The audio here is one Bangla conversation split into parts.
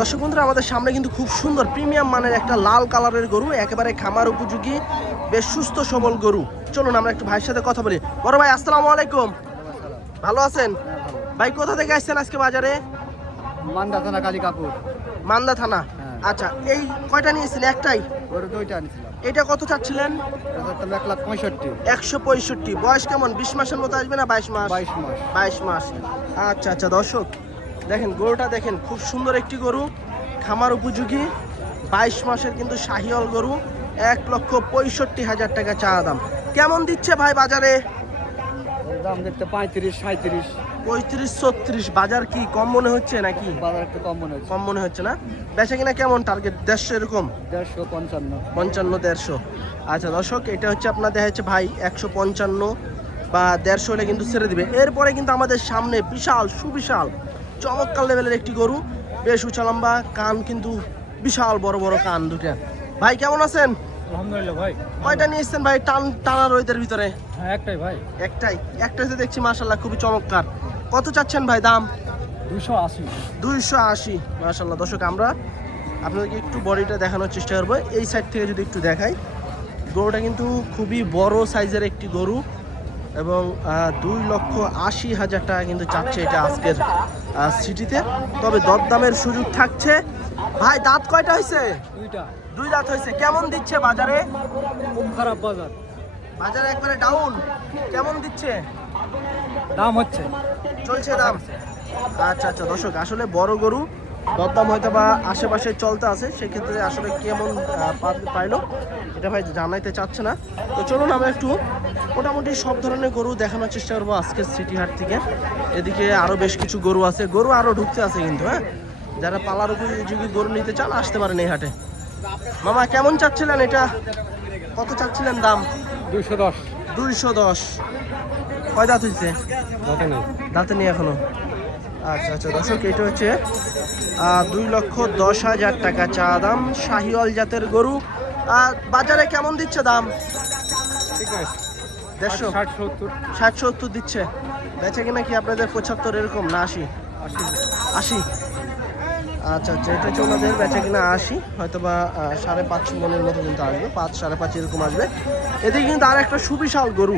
দর্শক বন্ধুরা, আমাদের সামনে কিন্তু খুব সুন্দর প্রিমিয়াম মানের একটা লাল কালারের গরু, একেবারে খামার উপযোগী, বেশ সুস্থ সবল গরু। চলুন আমরা একটু ভাইয়ের সাথে কথা বলি। বড় ভাই, আসসালামু আলাইকুম। ভালো আছেন ভাই? কোথা থেকে আসছেন আজকে বাজারে? মান্দা থানা, কালিকাপুর। মান্দা থানা। আচ্ছা, এই কয়টা নিয়েছিলেন? একটাই? এটা কত চাচ্ছিলেন? 165। বয়স কেমন? 20 মাসের মতো আসবে না 22 মাস? 22 মাস। আচ্ছা আচ্ছা, দর্শক দেখেন গরুটা, দেখেন খুব সুন্দর একটি গরু, খামার উপযোগী, 22 মাসের কিন্তু শাহিওয়াল গরু। 1,65,000 টাকা চা দাম। কেমন দিচ্ছে ভাই বাজারে? দাম দেখতে 35-37। 35-36। বাজার কি কম মনে হচ্ছে নাকি? বাজার একটু কম মনে হচ্ছে। কম মনে হচ্ছে না? বেচা কিনা কেমন? টার্গেট 150 এরকম? 155। আচ্ছা দর্শক, এটা হচ্ছে আপনার দেখা যাচ্ছে ভাই 155 বা 150 হলে কিন্তু ছেড়ে দিবে। এরপরে কিন্তু আমাদের সামনে বিশাল সুবিশাল চমৎকার লেভেলের একটি গরু, বেশ উঁচা লম্বা, কান কিন্তু বিশাল বড় বড় কান দুটা। ভাই কেমন আছেন? আলহামদুলিল্লাহ ভাই। কয়টা নিয়ে এসছেন ভাই? টানা রোদের ভিতরে একটাই ভাই। একটাই তো দেখছি, মাশাআল্লাহ খুবই চমৎকার। কত চাচ্ছেন ভাই দাম? 280। মাশাআল্লাহ। দর্শক, আমরা আপনাদেরকে একটু বডিটা দেখানোর চেষ্টা করবো। এই সাইড থেকে যদি একটু দেখাই, গরুটা কিন্তু খুবই বড় সাইজের একটি গরু এবং 2,80,000 টাকা কিন্তু চাচ্ছে এটা আজকের সিটিতে। তবে দরদামের সুযোগ থাকছে। ভাই দাঁত কয়টা হয়েছে? দুই দাঁত হয়েছে। কেমন দিচ্ছে বাজারে? খুব খারাপ বাজার। বাজারে একবারে ডাউন। কেমন দিচ্ছে? দাম হচ্ছে, চলছে দাম। আচ্ছা আচ্ছা দর্শক, আসলে বড় গরু দরদাম হয়তো বা আশেপাশে চলতে আছে, সেক্ষেত্রে আসলে কেমন পাইলো এটা ভাই জানাইতে চাচ্ছে না। তো চলুন আমরা একটু মোটামুটি সব ধরনের গরু দেখানোর চেষ্টা করবো আজকের সিটি হাট থেকে। এদিকে আরও বেশ কিছু গরু আছে, গরু আরও ঢুকতে আছে কিন্তু। হ্যাঁ, যারা পালার উপযোগী গরু নিতে চান আসতে পারেন এই হাটে। মামা কেমন চাচ্ছিলেন এটা? কত চাচ্ছিলেন দাম? 210। কয় দাঁত হয়েছে? দাঁতে নেই এখনো। আচ্ছা আচ্ছা দর্শক, এটা হচ্ছে 2,10,000 টাকা চা দাম, শাহিওয়াল জাতের গরু। বাজারে কেমন দিচ্ছে দাম? 150, 60-70 দিচ্ছে। বেচে কিনা কি আপনাদের 75 এরকম না 80? আচ্ছা আচ্ছা, এটা হচ্ছে ওনাদের বেচা কিনা 80, হয়তো বা 5.5 মনের মতো কিন্তু আসবে, 5-5.5 এরকম আসবে। এদিকে কিন্তু আর একটা সুবিশাল গরু,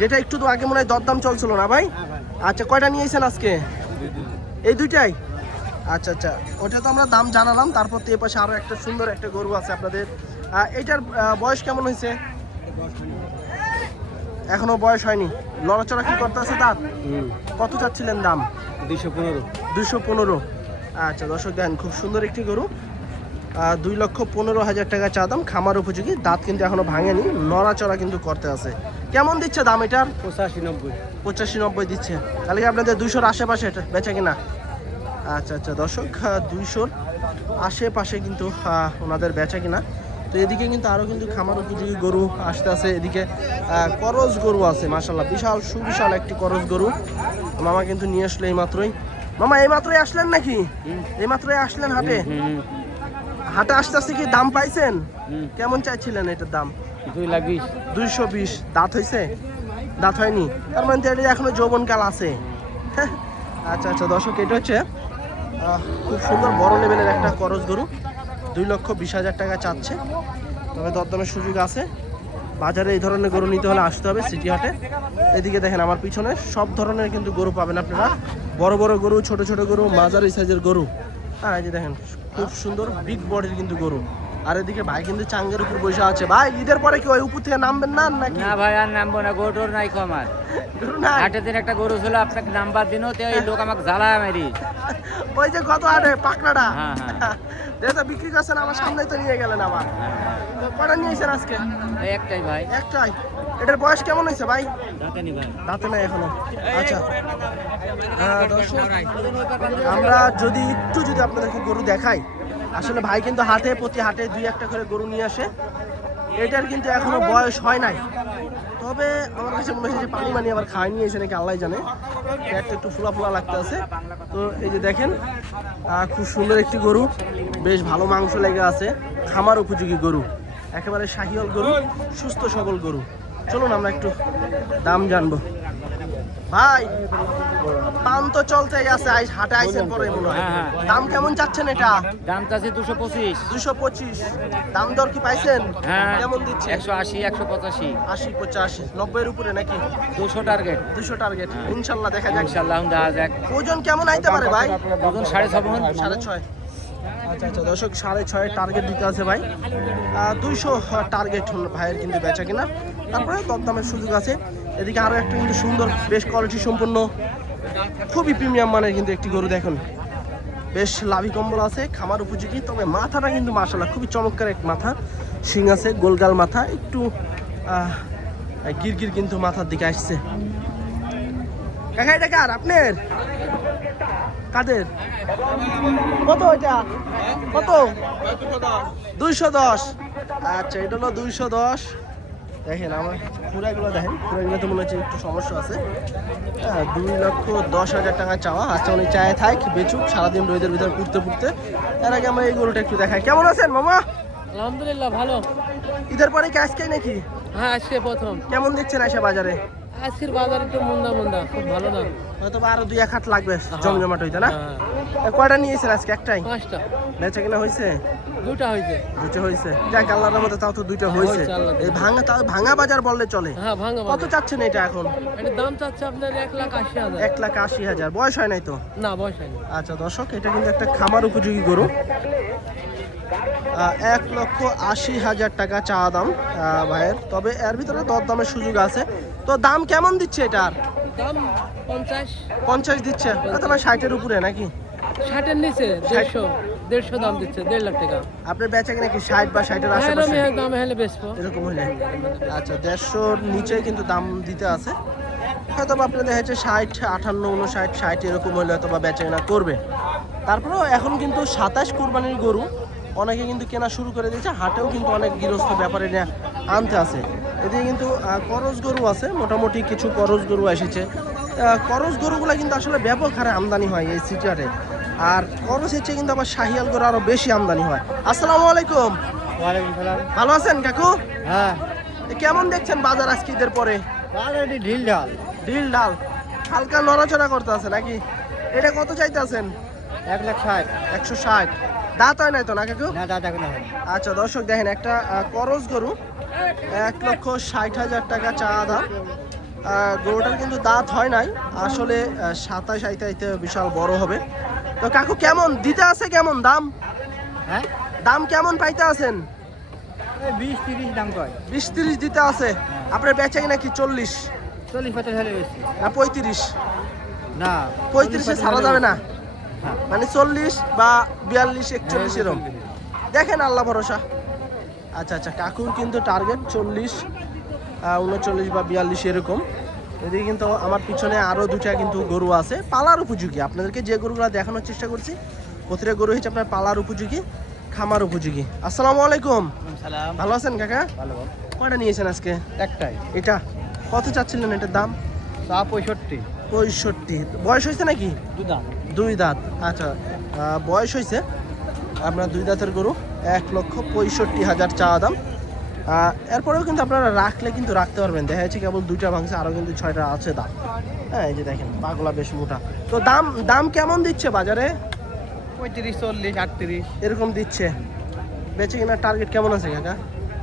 যেটা একটু তো আগে মনে হয় দরদাম চলছিল না ভাই? আচ্ছা, কয়টা নিয়েছেন আজকে? এই দুইটাই? আচ্ছা আচ্ছা, ওটা তো আমরা দাম জানালাম। তারপর তো এ পাশে আরও একটা সুন্দর একটা গরু আছে আপনাদের। এইটার বয়স কেমন হয়েছে? এখনো বয়স হয়নি। লড়াচড়া কি করতে আছে দাঁত? কত চাচ্ছিলেন দাম? 215। আচ্ছা দর্শক, দেন খুব সুন্দর একটি গরু, 2,15,000 টাকা চা দাম, খামার উপযোগী, দাঁত কিন্তু এখনো ভাঙেনি, নড়াচড়া কিন্তু করতে আছে। কেমন দিচ্ছে দাম এটার? 85-90 দিচ্ছে। তাহলে কি আপনাদের 200-র আশেপাশে এটা বেচা কিনা? আচ্ছা আচ্ছা দর্শক, 200-র আশেপাশে কিন্তু ওনাদের বেচা কিনা। তো এদিকে কিন্তু আরও কিন্তু খামার উপযোগী গরু আসতে আছে। এদিকে করজ গরু আছে, মাশাআল্লাহ বিশাল সুবিশাল একটি করজ গরু মামা কিন্তু নিয়ে আসলো এইমাত্রই। মামা এইমাত্রই আসলেন নাকি? এইমাত্রই আসলেন হাটে? হাটে আসতে আসতে কি দাম পাইছেন? কেমন চাইছিলেন এটার দাম? 220। দাঁত হয়েছে? দাঁত হয়নি, তার মানে এটা এখনো যৌবনকাল আছে। আচ্ছা আচ্ছা দর্শক, এটা হচ্ছে খুব সুন্দর বড় লেভেলের একটা করজ গরু, 2,20,000 টাকা চাচ্ছে। তবে দরদামের সুযোগ আছে। বাজারে এই ধরনের গরু নিতে হলে আসতে হবে সিটি হাটে। এদিকে দেখেন আমার পিছনে সব ধরনের কিন্তু গরু পাবেন আপনারা, বড় বড় গরু, ছোট ছোট গরু, মাঝারি সাইজের গরু। হ্যাঁ, এই যে দেখেন খুব সুন্দর বিগ বডির কিন্তু গরু। আর এদিকে ভাই কিন্তু চাঙ্গের উপর বসে আছে। ভাই ঈদের পরে কি ওই উপর থেকে নামবেন না নাকি? না ভাই, আর নামবো না, গরুর নাই কমার। গরু নাই? হাটের দিন একটা গরু ছিল, আপনাকে নাম্বার দিনও তো এই লোক আমাকে জ্বালায় মারি। ওই যে কত হাটে পাকড়াটা, হ্যাঁ হ্যাঁ, যেটা বিক্রি করছেন আমার সামনে তো নিয়ে গেলেন আবার। কটা নিয়েছেন আজকে? এই একটাই ভাই। একটাই? এটার বয়স কেমন হয়েছে ভাই? দাঁতানি ভাই। দাঁতে নাই এখনো। আচ্ছা দর্শক, আমরা যদি আপনাদেরকে গরু দেখাই, আসলে ভাই কিন্তু প্রতি হাটে 2-1টা করে গরু নিয়ে আসে। এটার কিন্তু এখনো বয়স হয় নাই। তবে আমার কাছে মনে হচ্ছে যে পানি আবার খায় নিয়েছে নাকি আল্লাহ জানে, পেটটা একটু ফুলা ফুলা লাগতে আছে। তো এই যে দেখেন খুব সুন্দর একটি গরু, বেশ ভালো মাংস লেগে আছে, খামার উপযোগী গরু, একেবারে শাহিওয়াল গরু, সুস্থ সবল গরু। চলুন আমরা একটু দাম জানবো। ভাই পান তো চলতেই আছে, আজ হাটে আইছেন পরে মনে হয়। হ্যাঁ, দাম কেমন চাচ্ছেন এটা? দাম চাচ্ছি 225। 225। দাম দর কি পাইছেন? হ্যাঁ, কেমন দিচ্ছে? 180, 185, 80 85 90 এর উপরে নাকি? 200 টার্গেট। 200 টার্গেট, ইনশাআল্লাহ দেখা যাক। ইনশাআল্লাহ দেখা যাক। ওজন কেমন আইতে পারে ভাই? ওজন 6.5 মণ। 6.5। আচ্ছা আচ্ছা দর্শক, 6.5 টার্গেট দিতে আছে ভাই। 200 টার্গেট ভাইয়ের কিন্তু বেচা কিনা, তারপরে দরদামের সুযোগ আছে। এদিকে আরো একটা কিন্তু সুন্দর, বেশ কোয়ালিটি সম্পন্ন, খুবই প্রিমিয়াম মানের কিন্তু একটি গরু দেখুন। বেশ লাভি কম্বল আছে, খামার উপযোগী। তবে মাথাটা কিন্তু মাশাআল্লাহ খুবই চমৎকার এক মাথা, শিং আছে, গোলগাল মাথা, একটু গিরগির কিন্তু মাথার দিকে আসছে। কাকা এটা কার? আপনার? কাদের? কত এটা? কত? 210। আচ্ছা, এটা হলো 210। দেখেন আমার পুরাগুলো, দেখেন পুরাগুলো তো মনে হচ্ছে একটু সমস্যা আছে। 2,10,000 টাকা চাওয়া। আচ্ছা, উনি চায়ে থাক, বেচুক, সারাদিন রোদের ভিতরে পুড়তে পুড়তে। এর আগে আমরা এই গরুটা একটু দেখাই। কেমন আছেন মামা? আলহামদুলিল্লাহ ভালো। ঈদের পরে কি আজকেই নাকি? হ্যাঁ, আজকে প্রথম। কেমন দিচ্ছেন আসে বাজারে? আজকের বাজার একটু মন্দা, খুব ভালো না। হয়তো বা আরো 2-1 হাট লাগবে জমজমাট হইতে না? কয়টা নিয়েছেন আজকে? একটাই? 5টা। বেচা কিনা হয়েছে? 2টা হয়েছে। 2টা হয়েছে। যাক, আল্লাহর মতো তাও তো 2টা হয়েছে। এই ভাঙা, তাও ভাঙা বাজার বললে চলে। হ্যাঁ, ভাঙা কত চাচ্ছেন এটা এখন? এটার দাম চাচ্ছে আপনার 1,80,000। 1,80,000। বয়স হয় নাই তো? না, বয়স হয়নি। আচ্ছা দর্শক, এটা কিন্তু একটা খামার উপযোগী গরু। 1,80,000 টাকা চা দাম ভাইয়ের। তবে এর ভিতরে দরদামের সুযোগ আছে। তো দাম কেমন দিচ্ছে এটার? দাম 50। 50 দিচ্ছে? অথবা 60-এর উপরে নাকি? 60-এর নিচে 150 দাম দিচ্ছে, 1.5 লাখ টাকা। আপনার বেচা কিনা কি 60 বা 60-এর আশেপাশে? দাম হলে বেচবো। এরকম হলে আচ্ছা, 150-র নিচে কিন্তু দাম দিতে আছে। হয়তো বা আপনার দেখা যাচ্ছে 60, 58, 59, 60 এরকম হলে হয়তো বা বেচা কিনা করবে। তারপরেও এখন কিন্তু 27 কোরবানির গরু অনেকে কিন্তু কেনা শুরু করে দিয়েছে। হাটেও কিন্তু অনেক গৃহস্থ ব্যাপারে আনতে আছে। এদিকে কিন্তু করজ গরু আছে, মোটামুটি কিছু করজ গরু এসেছে। করজ গরুগুলো কিন্তু আসলে ব্যাপক হারে আমদানি হয় এই সিটি হাটে। আর করজ হচ্ছে কিন্তু আবার শাহিয়াল গরু আরো বেশি আমদানি হয়। আসসালামু আলাইকুম। ওয়ালাইকুম সালাম। ভালো আছেন কাকু? হ্যাঁ, কেমন দেখছেন বাজার আজকে ঈদের পরে? বাজারটি ঢিল ঢাল। ঢিল ঢাল, হালকা নড়াচড়া করতে আছে নাকি? এটা কত চাইতে আছেন? 1,60,000। 160। দাঁত হয় নাই তো না কাকু? না, দাদা কোনো হয়। আচ্ছা দর্শক, দেখেন একটা করজ গরু, 1,60,000 টাকা চা দাম। গরুটার কিন্তু দাঁত হয় নাই আসলে। 27 আইতে বিশাল বড় হবে। তো কাকু কেমন দিতে আছে? কেমন দাম? হ্যাঁ, দাম কেমন পাইতে আছেন? 20-30 দাম কয়। 20-30 দিতে আছে। আপনার বেচা কিনা কি 40 40-50 হলে বেশি। না 35? না, 35-এ ছাড়া যাবে না? হ্যাঁ। মানে 40 বা 42, 41 এরকম। দেখেন, আল্লাহ ভরসা। আচ্ছা আচ্ছা, কাকুর কিন্তু টার্গেট 40, 39 বা 42 এরকম। এদিকে কিন্তু আমার পিছনে আরও 2টা কিন্তু গরু আছে পালার উপযোগী। আপনাদেরকে যে গরুগুলো দেখানোর চেষ্টা করছি, প্রতিটা গরু হচ্ছে আপনার পালার উপযোগী, খামার উপযোগী। আসসালামু আলাইকুম। সালাম। ভালো আছেন কাকা? ভালো। কয়টা নিয়েছেন আজকে? একটাই। এটা কত চাচ্ছিলেন এটার দাম? 65। 65। বয়স হয়েছে নাকি? 2 দাম। 2 দাঁত। আচ্ছা, বয়স হয়েছে আপনার 2 দাঁতের গরু। 1,65,000 চা দাম। এরপরেও কিন্তু আপনারা রাখলে কিন্তু রাখতে পারবেন। দেখা যাচ্ছে কেবল 2টা ভাঙছে, আরও কিন্তু 6টা আছে দাম। হ্যাঁ, এই যে দেখেন পাগলা বেশ মোটা। তো দাম কেমন দিচ্ছে বাজারে? 35, 40, 38। এরকম দিচ্ছে। বেচে কিনা টার্গেট কেমন আছে কাকা?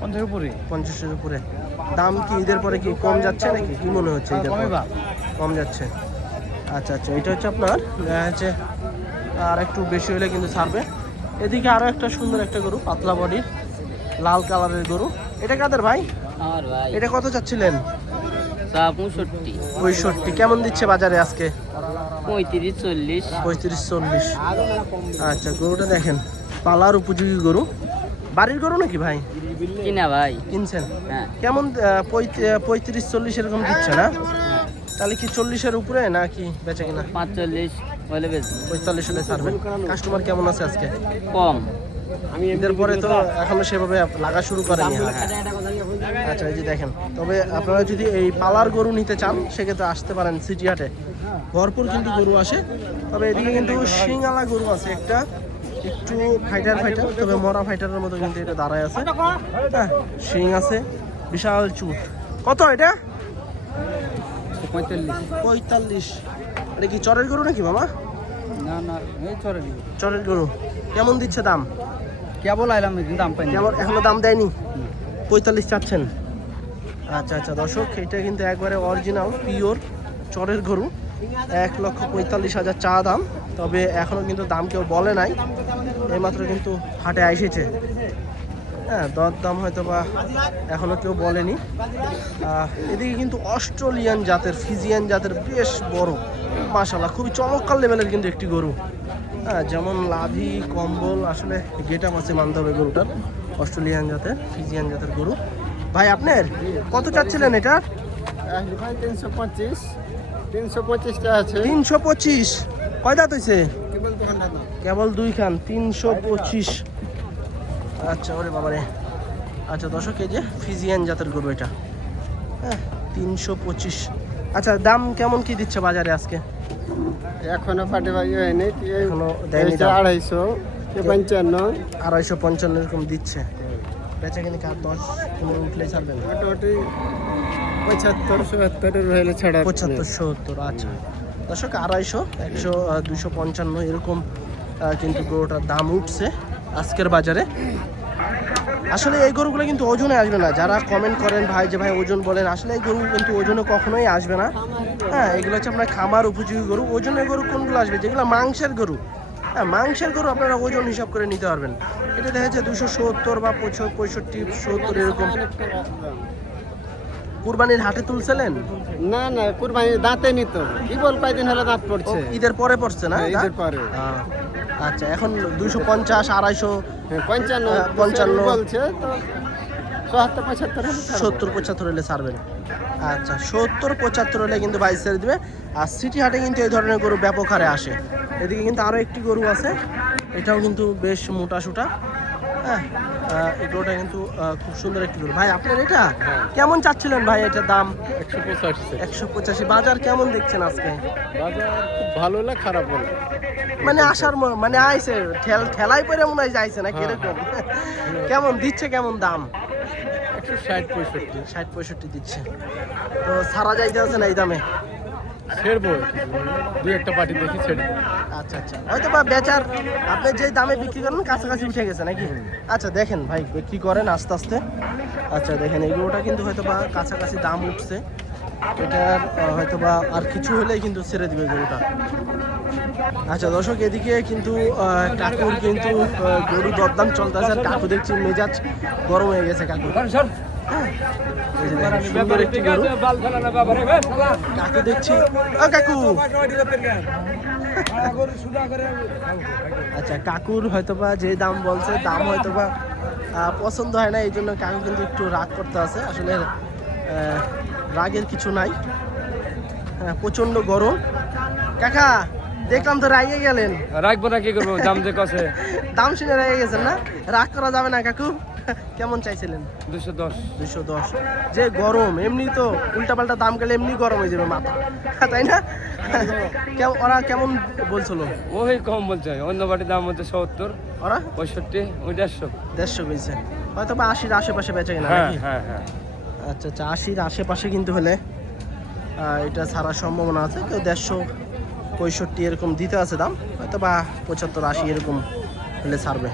50 উপরে। 50-এর উপরে। দাম কি ঈদের পরে কি কম যাচ্ছে নাকি? কি মনে হচ্ছে ঈদের পরে? কম যাচ্ছে। আচ্ছা আচ্ছা, এটা হচ্ছে আপনার দেখা যাচ্ছে আর একটু বেশি হলে কিন্তু ছাড়বে। এদিকে আরও একটা সুন্দর একটা গরু, পাতলা বডির, লাল কালারের গরু। এটা কাদের ভাই? আমার ভাই। এটা কত চাচ্ছিলেন? 65। 65। কেমন দিচ্ছে বাজারে আজকে? 35, 40। 35-40। আচ্ছা, গরুটা দেখেন, পালার উপযোগী গরু। বাড়ির গরু নাকি ভাই? কিনা ভাই। কিনছেন? হ্যাঁ। কেমন 35-40 এরকম দিচ্ছে না? তাহলে কি 40-এর উপরে নাকি বেচে কিনা? 45 হলে বেশি। 45 হলে ছাড়বেন। কাস্টমার কেমন আছে আজকে? কম। ঈদের পরে তো এখনো সেভাবে লাগা শুরু করেনি। আচ্ছা, এই যে দেখেন, তবে আপনারা যদি এই পালার গরু নিতে চান সেক্ষেত্রে আসতে পারেন সিটি হাটে। ভরপুর কিন্তু গরু আসে। তবে এদিকে কিন্তু শিংওয়ালা গরু আছে একটা, একটু ফাইটার, তবে মরা ফাইটারের মতো কিন্তু এটা দাঁড়ায় আছে। হ্যাঁ, শিং আছে, বিশাল চুট। কত এটা? 45। এটা কি চরের গরু নাকি মামা? না না এই চরে চরের গরু। কেমন দিচ্ছে দাম? কেবল আইলাম কিন্তু দাম পাইনি। কেমন এখনো দাম দেয়নি? 45 চাচ্ছেন। আচ্ছা আচ্ছা দর্শক, এটা কিন্তু একবারে অরিজিনাল পিওর চরের গরু। 1,45,000 চা দাম, তবে এখনো কিন্তু দাম কেউ বলে নাই, এইমাত্র কিন্তু হাটে এসেছে। হ্যাঁ, দর দাম হয়তো বা এখনো কেউ বলেনি। এদিকে কিন্তু অস্ট্রেলিয়ান জাতের ফিজিয়ান জাতের বেশ বড়, মাশাআল্লাহ খুবই চমৎকার লেভেলের কিন্তু একটি গরু। হ্যাঁ, যেমন লাভি কম্বল, আসলে গেট আপ আছে মানতে হবে গরুটার। অস্ট্রেলিয়ান জাতের ফিজিয়ান জাতের গরু। ভাই আপনার কত চাচ্ছিলেন এটা? 325 টা আছে। 325। কয় দাঁত হয়েছে? কেবল 2 খান। 325। আচ্ছা ওরে বাবারে। আচ্ছা দর্শক, এই যে ফিজিয়ান জাতের গরু এটা। হ্যাঁ, 325। আচ্ছা, দাম কেমন কি দিচ্ছে বাজারে আজকে? এখনো পাটি ভাই হয়নি, এখনো দেয়নি দাম। 250, 55, 255 এরকম দিচ্ছে। বেচা কিনে কার 10-15 উঠলে ছাড়বেন? মোটামুটি 75, 77 এর হলে ছাড়া 75, 70। আচ্ছা দর্শক, 250, 100, 255 এরকম কিন্তু গরুটার দাম উঠছে আজকের বাজারে। আসলে এই গরুগুলো কিন্তু ওজনে আসবে না। যারা কমেন্ট করেন ভাই যে ভাই ওজন বলেন, আসলে এই গরু কিন্তু ওজনে কখনোই আসবে না। হ্যাঁ, এগুলো হচ্ছে আপনার খামার উপযোগী গরু। ওজনের গরু কোনগুলো আসবে? যেগুলো মাংসের গরু। হ্যাঁ, মাংসের গরু আপনারা ওজন হিসাব করে নিতে পারবেন। এটা দেখা যাচ্ছে 270 বা 65, 70 এরকম। কুরবানির হাটে তুলছিলেন? না না, কুরবানি দাঁতে নিত, কি বল কয়দিন হলো দাঁত পড়ছে। ঈদের পরে পড়ছে না? হ্যাঁ, ঈদের পরে। আচ্ছা, এখন 250, 250, 55 55 বলছে তো, 74, 75 হলে ছাড়বো। 70, 75 হলে ছাড়বেন। আচ্ছা, 70, 75 হলে কিন্তু বাইশ ছেড়ে দেবে। আর সিটি হাটে কিন্তু এই ধরনের গরু ব্যাপক হারে আসে। এদিকে কিন্তু আরও একটি গরু আছে, এটাও কিন্তু বেশ মোটা সুটা। হ্যাঁ, এই গরুটা কিন্তু খুব সুন্দর একটি গরু। ভাই আপনার এটা কেমন চাচ্ছিলেন ভাই? এটার দাম 185। বাজার কেমন দেখছেন আজকে? বাজার খুব ভালো না খারাপ হলো। মানে আসার মানে আইছে ঠেলাই পরে মনে হয় যাইছে না কিরকম? কেমন দিচ্ছে, কেমন দাম? 160, 60-65 দিচ্ছে। তো সারা যাইতে আছে না এই দামে? ছেড়বো, দুই একটা পার্টি দেখি ছেড়ে। আচ্ছা আচ্ছা, হয়তো বা বেচার আপনি যে দামে বিক্রি করেন কাছাকাছি উঠে গেছে নাকি? আচ্ছা দেখেন ভাই, বিক্রি করেন আস্তে আস্তে। আচ্ছা দেখেন, এগুলোটা কিন্তু হয়তো বা কাছাকাছি দাম উঠছে। এটার হয়তো বা আর কিছু হলেই কিন্তু ছেড়ে দিবে গরুটা। আচ্ছা দর্শক, এদিকে কিন্তু কাকুর কিন্তু গরু দরদাম চলতেছে। আর কাকু দেখছি মেজাজ গরম হয়ে গেছে কাকু। এই যে দেখেন, সুন্দর একটি গরু কাকু দেখছি। ও কাকু, আচ্ছা কাকুর হয়তোবা যে দাম বলছে, দাম হয়তোবা পছন্দ হয় না, এই জন্য কাকু কিন্তু একটু রাগ করতে আছে। আসলে রাগের কিছু নাই। প্রচন্ড গরম। কাকা দেখলাম তো রাগে গেলেন। রাখবো না, কি করবো? দাম যে কছে। দাম শুনে রেগে গেছেন না? রাগ করা যাবে না কাকু। কেমন চাইছিলেন? 210। 210। যে গরম, এমনি তো উল্টাপাল্টা দাম গেলে এমনি গরম হয়ে যাবে মাথা, তাই না? ওরা কেমন বলছিল? ওই কম বলছে, অন্য বাড়ির দাম হচ্ছে 70, ওরা 65, ওই 150। 150 বলছে। হয়তো বা 80-র আশেপাশে বেচে কিনা হ্যাঁ নাকি? হ্যাঁ হ্যাঁ। আচ্ছা আচ্ছা, 80-র আশেপাশে কিন্তু হলে এটা ছাড়ার সম্ভাবনা আছে। কেউ 150, 65 এরকম দিতে আছে দাম, হয়তো বা 75, 80 এরকম হলে ছাড়বে।